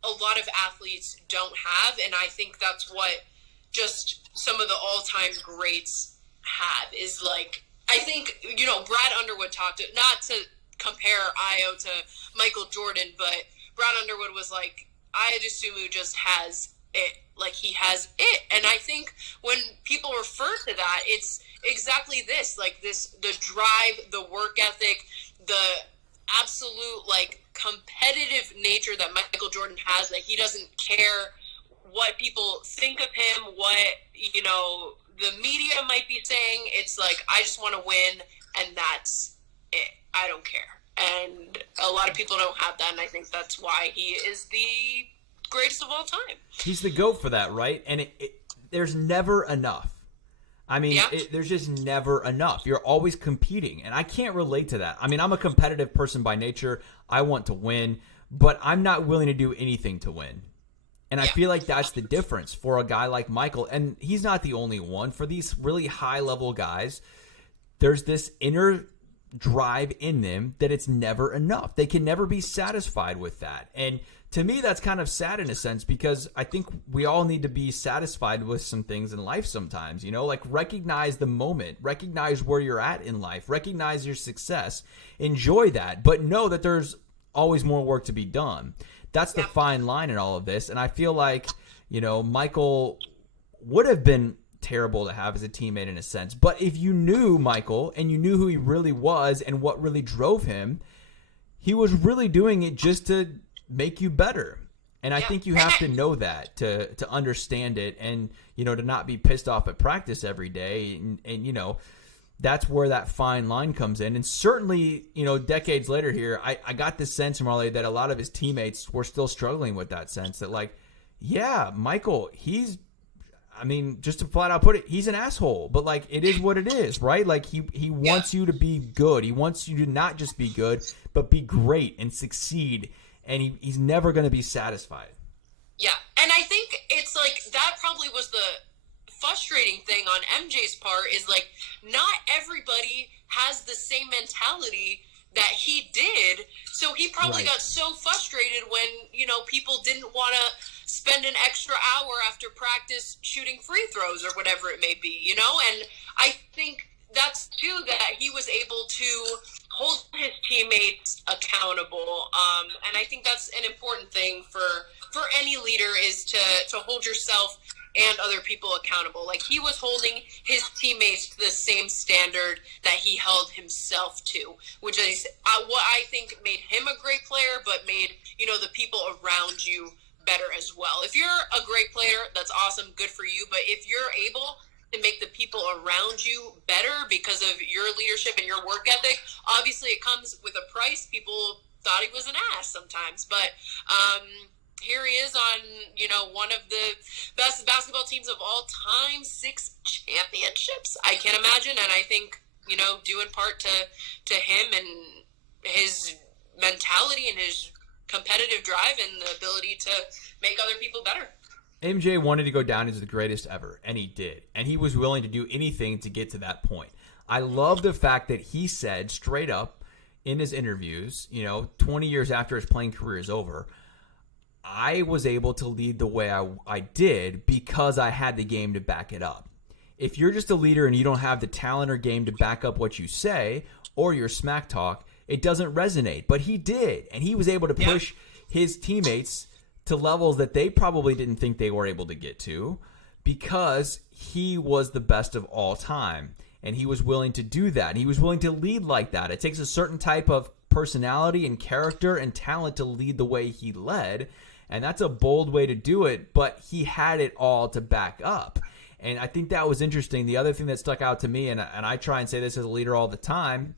a lot of athletes don't have, and I think that's what just some of the all-time greats have, is, like, I think, Brad Underwood talked, not to compare Io to Michael Jordan, but Brad Underwood was like, Dosunmu just has it. Like, he has it. And I think when people refer to that, it's exactly this, like the drive, the work ethic, the absolute, like, competitive nature that Michael Jordan has, that he doesn't care what people think of him, what, the media might be saying. It's like, I just want to win, and that's it. I don't care. And a lot of people don't have that, and I think that's why he is the greatest of all time. He's the GOAT for that, right? And there's never enough. I mean, there's just never enough. You're always competing, and I can't relate to that. I mean, I'm a competitive person by nature. I want to win, but I'm not willing to do anything to win. And I feel like that's the difference for a guy like Michael. And he's not the only one. For these really high-level guys, there's this inner drive in them that it's never enough. They can never be satisfied with that. And to me, that's kind of sad in a sense, because I think we all need to be satisfied with some things in life sometimes, you know, like recognize the moment, recognize where you're at in life, recognize your success, enjoy that, but know that there's always more work to be done. That's the fine line in all of this. And I feel like, you know, Michael would have been terrible to have as a teammate in a sense. But if you knew Michael and you knew who he really was and what really drove him, he was really doing it just to make you better. And I think you have to know that to understand it, and, you know, to not be pissed off at practice every day. And you know, that's where that fine line comes in. And certainly, you know, decades later here, I got this sense from Marlee that a lot of his teammates were still struggling with that sense that, like, yeah, Michael, just to flat out put it, he's an asshole, but like, it is what it is, right? Like he wants you to be good. He wants you to not just be good, but be great and succeed. And he's never going to be satisfied. Yeah. And I think it's like, that probably was the frustrating thing on MJ's part, is like, not everybody has the same mentality that he did. So he probably got so frustrated when, you know, people didn't want to spend an extra hour after practice shooting free throws or whatever it may be, you know? And I think that's too, that he was able to hold his teammates accountable. And I think that's an important thing for any leader, is to hold yourself and other people accountable. Like, he was holding his teammates to the same standard that he held himself to, which is what I think made him a great player, but made, you know, the people around you better as well. If you're a great player, that's awesome, good for you. But if you're able to make the people around you better because of your leadership and your work ethic, obviously it comes with a price. People thought he was an ass sometimes, but here he is on, you know, one of the best basketball teams of all time, 6 championships. I can't imagine. And I think, you know, due in part to him and his mentality and his competitive drive and the ability to make other people better. MJ wanted to go down as the greatest ever, and he did. And he was willing to do anything to get to that point. I love the fact that he said straight up in his interviews, you know, 20 years after his playing career is over, I was able to lead the way I did because I had the game to back it up. If you're just a leader and you don't have the talent or game to back up what you say or your smack talk, it doesn't resonate. But he did, and he was able to push his teammates to levels that they probably didn't think they were able to get to, because he was the best of all time, and he was willing to do that. And he was willing to lead like that. It takes a certain type of personality and character and talent to lead the way he led, and that's a bold way to do it, but he had it all to back up. And I think that was interesting. The other thing that stuck out to me, and I try and say this as a leader all the time,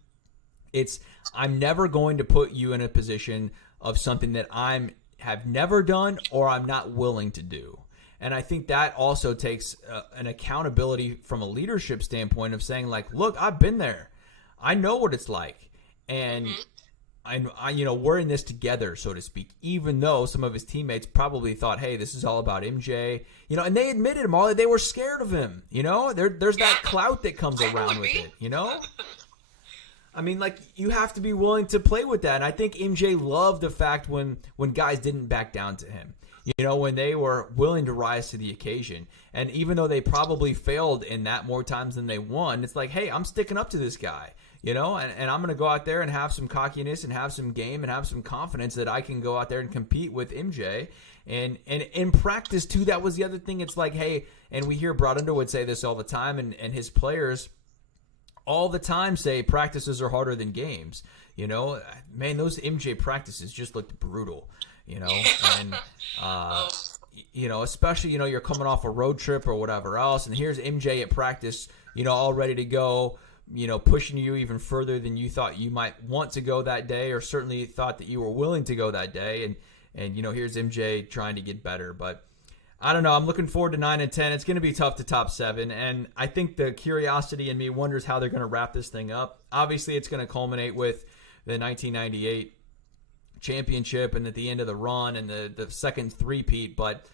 I'm never going to put you in a position of something that have never done or I'm not willing to do. And I think that also takes an accountability from a leadership standpoint of saying, like, look, I've been there. I know what it's like. And I you know, we're in this together, so to speak, even though some of his teammates probably thought, hey, this is all about MJ, you know, and they admitted him all that they were scared of him, you know, there's that clout that comes around with it, you know? I mean, like, you have to be willing to play with that. And I think MJ loved the fact when guys didn't back down to him, you know, when they were willing to rise to the occasion. And even though they probably failed in that more times than they won, it's like, hey, I'm sticking up to this guy. You know, and I'm going to go out there and have some cockiness and have some game and have some confidence that I can go out there and compete with MJ. And in practice, too, that was the other thing. It's like, hey, and we hear Brad Underwood say this all the time, and his players all the time say practices are harder than games. You know, man, those MJ practices just looked brutal, you know. And, you know, especially, you know, you're coming off a road trip or whatever else, and here's MJ at practice, you know, all ready to go, you know, pushing you even further than you thought you might want to go that day, or certainly thought that you were willing to go that day. And you know, here's MJ trying to get better. But I don't know. I'm looking forward to 9 and 10. It's going to be tough to top 7. And I think the curiosity in me wonders how they're going to wrap this thing up. Obviously, it's going to culminate with the 1998 championship and at the end of the run and the second three-peat. But,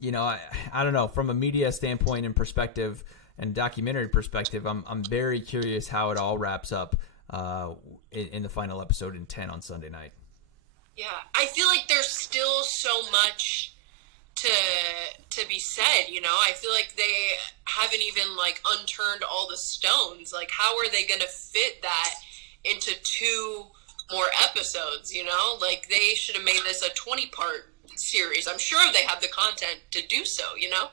you know, I don't know. From a media standpoint and perspective, and documentary perspective, I'm very curious how it all wraps up in the final episode in 10 on Sunday night. Yeah, I feel like there's still so much to be said, you know. I feel like they haven't even like unturned all the stones. Like, how are they gonna fit that into 2 more episodes, you know? Like, they should have made this a 20-part series. I'm sure they have the content to do so, you know.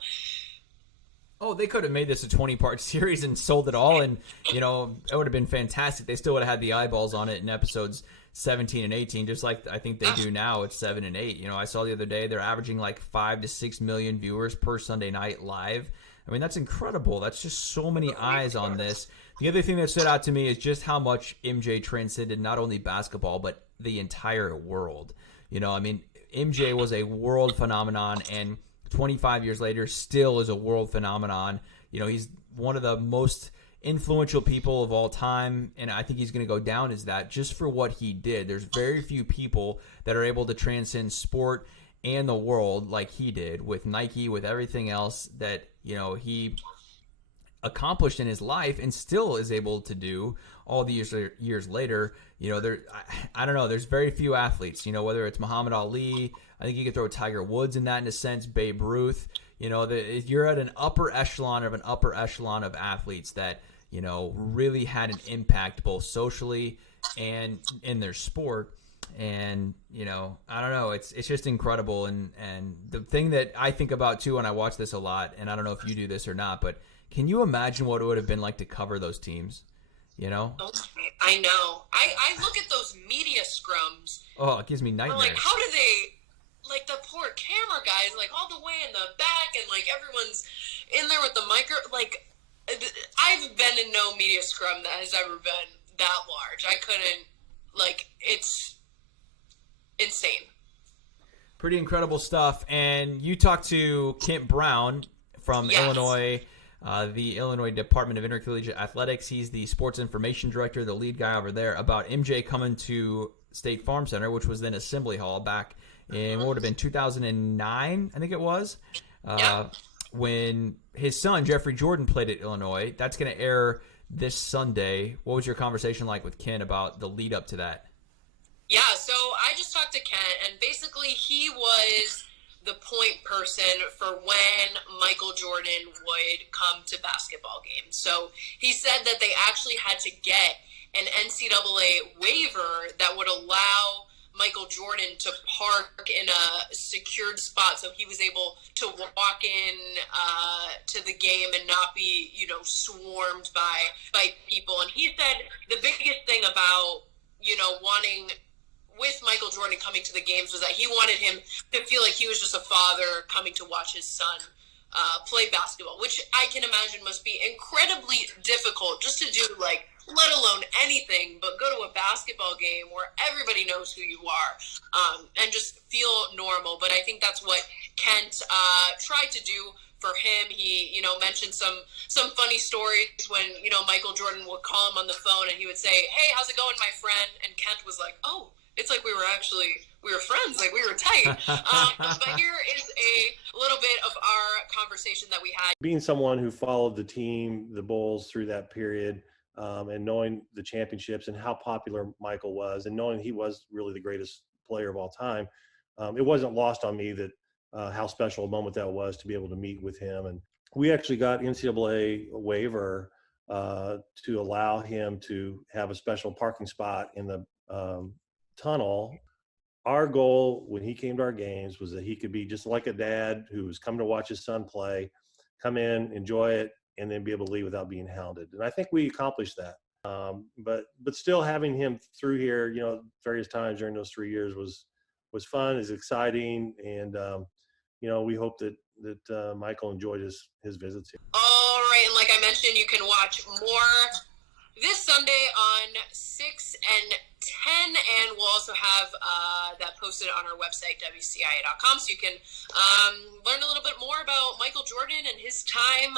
Oh, they could have made this a 20-part series and sold it all, and, you know, it would have been fantastic. They still would have had the eyeballs on it in episodes 17 and 18, just like I think they do now at 7 and 8. You know, I saw the other day they're averaging like 5 to 6 million viewers per Sunday night live. I mean, that's incredible. That's just so many eyes on this. The other thing that stood out to me is just how much MJ transcended not only basketball, but the entire world. You know, I mean, MJ was a world phenomenon, and 25 years later still is a world phenomenon. You know, he's one of the most influential people of all time, and I think he's going to go down as that just for what he did. There's very few people that are able to transcend sport and the world like he did with Nike, with everything else that, you know, he accomplished in his life and still is able to do all the years later. You know, I don't know, there's very few athletes, you know, whether it's Muhammad Ali, I think you could throw Tiger Woods in that in a sense, Babe Ruth, you know, you're at an upper echelon of athletes that, you know, really had an impact both socially and in their sport. And, you know, I don't know, it's just incredible. And the thing that I think about too, and I watch this a lot, and I don't know if you do this or not, but can you imagine what it would have been like to cover those teams? You know? I know. I look at those media scrums. Oh, it gives me nightmares. Like, how do they, like, the poor camera guys, like, all the way in the back, and, like, everyone's in there with the micro. Like, I've been in no media scrum that has ever been that large. I couldn't, like, it's insane. Pretty incredible stuff. And you talked to Kent Brown from Illinois, the Illinois Department of Intercollegiate Athletics. He's the sports information director, the lead guy over there, about MJ coming to State Farm Center, which was then Assembly Hall back in what would have been 2009, I think it was, when his son, Jeffrey Jordan, played at Illinois. That's going to air this Sunday. What was your conversation like with Ken about the lead up to that? Yeah, so I just talked to Ken, and basically he was the point person for when Michael Jordan would come to basketball games. So he said that they actually had to get an NCAA waiver that would allow Michael Jordan to park in a secured spot so he was able to walk in to the game and not be, you know, swarmed by people. And he said the biggest thing about, you know, wanting with Michael Jordan coming to the games was that he wanted him to feel like he was just a father coming to watch his son play basketball, which I can imagine must be incredibly difficult just to do, like, let alone anything but go to a basketball game where everybody knows who you are and just feel normal. But I think that's what Kent tried to do for him. He, you know, mentioned some funny stories when, you know, Michael Jordan would call him on the phone and he would say, "Hey, how's it going, my friend?" And Kent was like, "Oh, it's like we were friends, like we were tight." But here is a little bit of our conversation that we had. Being someone who followed the team, the Bulls, through that period, and knowing the championships and how popular Michael was, and knowing he was really the greatest player of all time, it wasn't lost on me that how special a moment that was to be able to meet with him. And we actually got NCAA waiver to allow him to have a special parking spot in the tunnel. Our goal when he came to our games was that he could be just like a dad who was coming to watch his son play, come in, enjoy it, and then be able to leave without being hounded. And I think we accomplished that. But still having him through here, you know, various times during those 3 years was fun, is exciting, and you know, we hope that Michael enjoyed his visits here. All right, and like I mentioned, you can watch more this Sunday on 6 and 10, and we'll also have that posted on our website, WCIA.com, so you can learn a little bit more about Michael Jordan and his time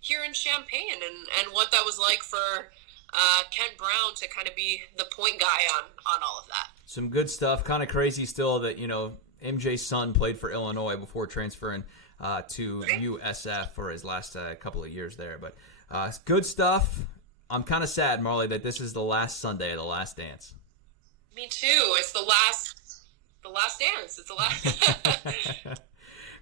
here in Champaign, and what that was like for Kent Brown to kind of be the point guy on all of that. Some good stuff. Kind of crazy still that, you know, MJ's son played for Illinois before transferring to USF for his last couple of years there. But good stuff. I'm kind of sad, Marlee, that this is the last Sunday of The Last Dance. Me too. It's the last the last dance. It's the last.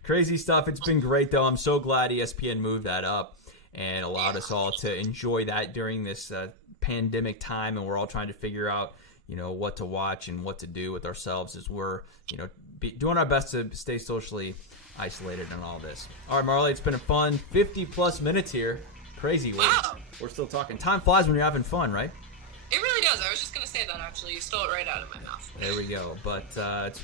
Crazy stuff. It's been great, though. I'm so glad ESPN moved that up and allowed us all to enjoy that during this pandemic time, and we're all trying to figure out, what to watch and what to do with ourselves as we're, doing our best to stay socially isolated and all this. All right, Marlee, it's been a fun 50-plus minutes here. Crazy. Wow. We're still talking. Time flies when you're having fun, right? It really does. I was just going to say that, actually. You stole it right out of my mouth. There we go. But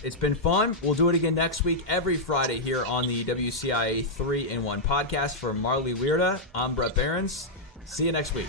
it's been fun. We'll do it again next week, every Friday here on the WCIA 3-in-1 podcast. For Marlee Wierda, I'm Bret Beherns. See you next week.